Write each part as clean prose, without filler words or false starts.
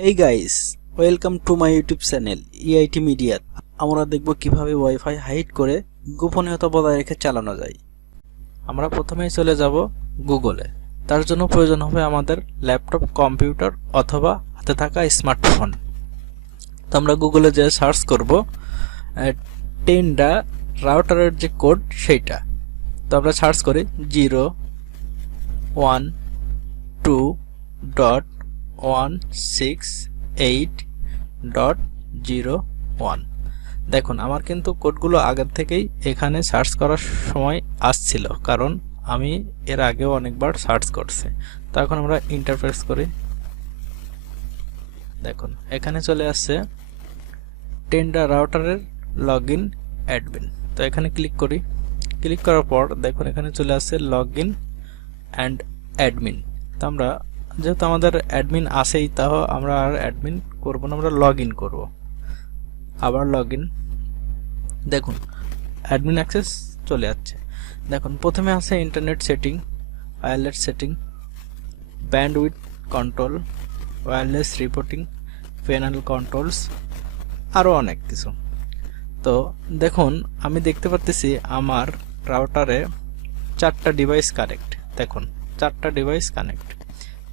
Hey guys, welcome to my YouTube channel IIT media. আমরা দেখব কিভাবে ওয়াইফাই হাইড করে গোপনীয়তা বজায় রেখে চালানো যায়। আমরা প্রথমেই চলে যাব গুগলে। তার জন্য প্রয়োজন হবে আমাদের ল্যাপটপ, কম্পিউটার অথবা হাতে থাকা স্মার্টফোন। তো আমরা গুগলে যে সার্চ করব টেন্ডা রাউটারের যে কোড সেইটা। তো আমরা সার্চ করি 012.168.0.1। দেখুন আমার কিন্তু কোডগুলো আগের থেকেই এখানে সার্চ করার সময় আসছিল, কারণ আমি এর আগেও অনেকবার সার্চ করছি। তো এখন আমরা ইন্টারফেস করি। দেখুন এখানে চলে আসছে টেন্ডা রাউটারের লগইন অ্যাডমিন। তো এখানে ক্লিক করি। ক্লিক করার পর দেখুন এখানে চলে আসছে লগইন অ্যান্ড অ্যাডমিন। তো আমরা যেহেতু আমাদের অ্যাডমিন আসেই, তাও আমরা আর অ্যাডমিন করব না, আমরা লগ ইন করবো। আবার লগ ইন। দেখুন অ্যাডমিন অ্যাক্সেস চলে যাচ্ছে। দেখুন প্রথমে আছে internet setting, wireless setting, bandwidth control, wireless reporting, panel controls, আরও অনেক কিছু। তো দেখুন আমি দেখতে পাচ্ছি আমার রাউটারে 4টা ডিভাইস কানেক্ট। দেখুন 4টা ডিভাইস কানেক্ট।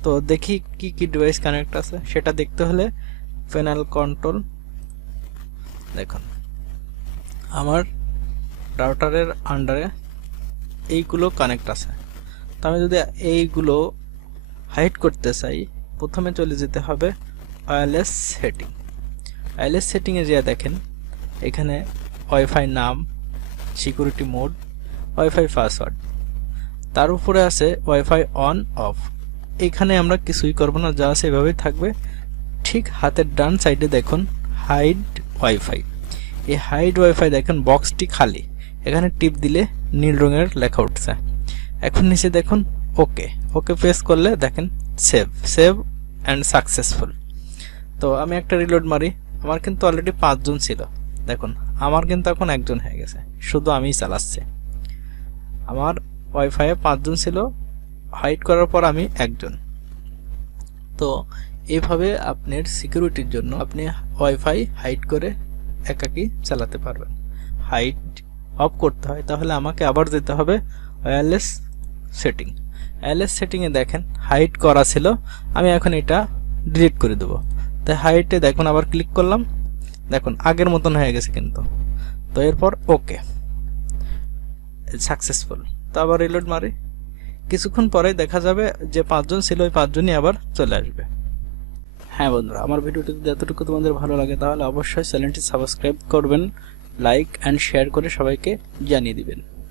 তো দেখি কি কি ডিভাইস কানেক্ট আছে সেটা দেখতে হলে প্যানেল কন্ট্রোল। দেখুন আমার রাউটারের আন্ডারে এইগুলো কানেক্ট আছে। তো আমি যদি এইগুলো হাইড করতে চাই, প্রথমে চলে যেতে হবে ওয়্যারলেস সেটিং। ওয়্যারলেস সেটিংয়ে যা দেখেন এখানে ওয়াইফাই নাম, সিকিউরিটি মোড, ওয়াইফাই পাসওয়ার্ড, তার উপরে আছে ওয়াইফাই অন অফ। এখানে আমরা কিছুই করব না, যা আছে এভাবেই থাকবে। ঠিক হাতের ডান সাইডে দেখুন হাইড ওয়াইফাই। এই হাইড ওয়াইফাই দেখুন বক্সটি খালি, এখানে টিপ দিলে নীল রঙের লেখা উঠছে। এখন নিচে দেখুন ওকে, ওকে প্রেস করলে দেখেন সেভ অ্যান্ড সাকসেসফুল। তো আমি একটা রিলোড মারি। আমার কিন্তু অলরেডি 5 জন ছিল। দেখুন আমার কিন্তু এখন 1 জন হয়ে গেছে, শুধু আমিই চালাচ্ছি। আমার ওয়াইফাইয়ে 5 জন ছিল, হাইড করার পর আমি 1 জন। তো এইভাবে আপনার সিকিউরিটির জন্য আপনি ওয়াইফাই হাইড করে একাকী চালাতে পারবেন। হাইড অফ করতে হয় তাহলে আমাকে আবার যেতে হবে ওয়্যারলেস সেটিং। ওয়্যারলেস সেটিংয়ে দেখেন হাইড করা ছিল, আমি এখন এটা ডিলিট করে দেবো। তাই হাইডে দেখুন আবার ক্লিক করলাম, দেখুন আগের মতন হয়ে গেছে কিন্তু। তো এরপর ওকে, সাকসেসফুল। তো আবার রিলোড মারি। কিছুক্ষণ পরে দেখা যাবে যে 5 জন ছিল ওই 5 জনই আবার চলে আসবে। হ্যাঁ বন্ধুরা, আমার ভিডিওটি যদি এতটুকু তোমাদের ভালো লাগে তাহলে অবশ্যই চ্যানেলটি সাবস্ক্রাইব করবেন, লাইক অ্যান্ড শেয়ার করে সবাইকে জানিয়ে দিবেন।